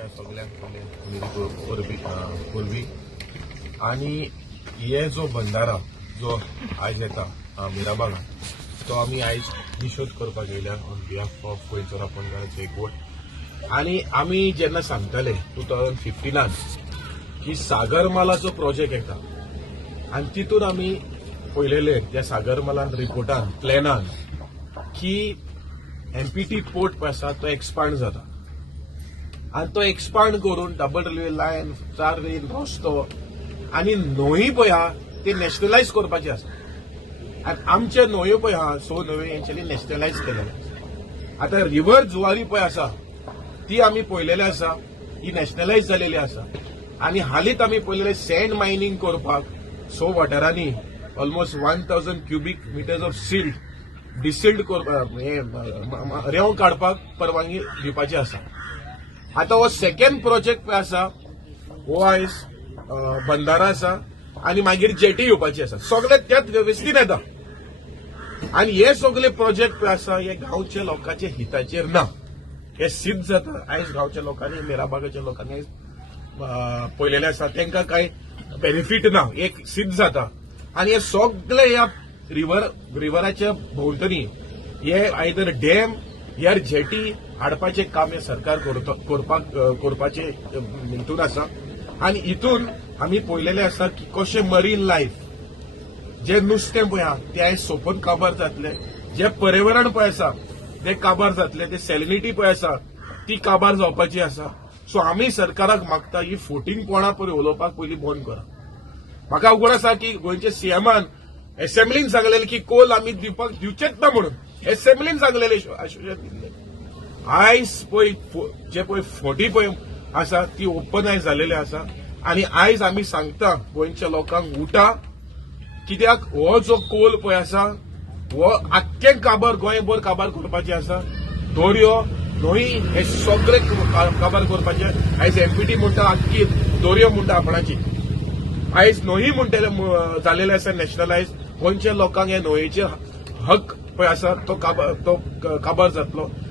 गोंयच्या सगळ्यांक वरवीं आणि हे जो भंडारा जो आयज येता मिराबागान तो आमी आयज निशोध करपाक येयल्या ऑन बिहाफ ऑफ गोंयचो पंगडाचे एकवट. आणि आमी जेन्ना सांगताले 2015 की सागरमालाचो प्रोजेक्ट येता आणि तितून आमी पळयलेले त्या सागरमालान रिपोर्टान प्लॅनान की एमपीटी पोर्ट पळय आसा तो एक्सपांड जाता आणि तो एक्सपांड करून डबल रेल्वे लायन 4 लेन रस्तो आणि न्हंय पळय आहा ते नॅशनलायज करपाचे आसा. आणि आमचे न्हंयो पळय आहा 6 न्हंयो हेंच्यांनी नॅशनलायज केलेले. आता रिव्हर जुवारी पळय आसा ती आमी पळयलेली आसा, ही नॅशनलायज जालेली आसा. आणि हालींच आमी पळयलेले सँड मायनिंग करपाक 6 वाठारांनी almost 1000 cubic metres of silt desilt रेंव काडपाक परवानगी दिवपाची आसा. आता हो सेकंड प्रोजेक्ट पळय आसा हो आयज बंदारा आसा आणि मागीर जेटी येवपाची आसा. सगळे त्याच वेवस्थीन येता आणि हे सगळे प्रोजेक्ट पळय आसा हे गांवच्या लोकांच्या हिताचेर ना. हे सिद्ध जाता आयज गांवच्या लोकांनी मिराबागाच्या लोकांनी आयज पळयलेले आसा तांकां कांय बेनिफीट ना एक सिद्ध जाता. आणि हे सगळे ह्या रिव्हराच्या भोंवतणी हे आयदर डॅम यार जेटी हाडपाचे काम हे सरकार करपाचे हितून आसा. आणि हितून आमी पळयलेले आसा की कशें मरीन लायफ जे नुस्तें पळय आहा ते आयज सोंपून काबार जातले, जे पर्यावरण पळय आसा ते काबार जातले, ते सॅलिनिटी पळय आसा ती काबार जावपाची आसा. सो आमी सरकाराक मागता ही फोटिंगपणां पळय उलोवपाक पयलीं बंद करा. म्हाका उगड आसा की गोंयच्या सीएमान असेंब्लीन सांगलेलें की कोल आमी दिवचेच ना म्हणून असेंब्लीन सांगलेलें आश्वासन दिल्लें. आयज पळय जे पळय फोटी पळय आसा ती ओपन आयज जालेली आसा. आणि आयज आमी सांगता गोंयच्या लोकांक उठा, कित्याक हो जो कोल पळय आसा हो आख्खें काबार गोंयभर काबार करपाचें आसा. दोरयो न्हंय हे सगळे काबार करपाचे. आयज एमपीटी म्हणटा आख्खी दोरयो म्हणटा आपणाची. आयज न्हंय म्हणटा जालेले आसा नॅशनलायज. गोंयच्या लोकांक हे न्हंयेचे हक पळय आसा तो काबार जातलो.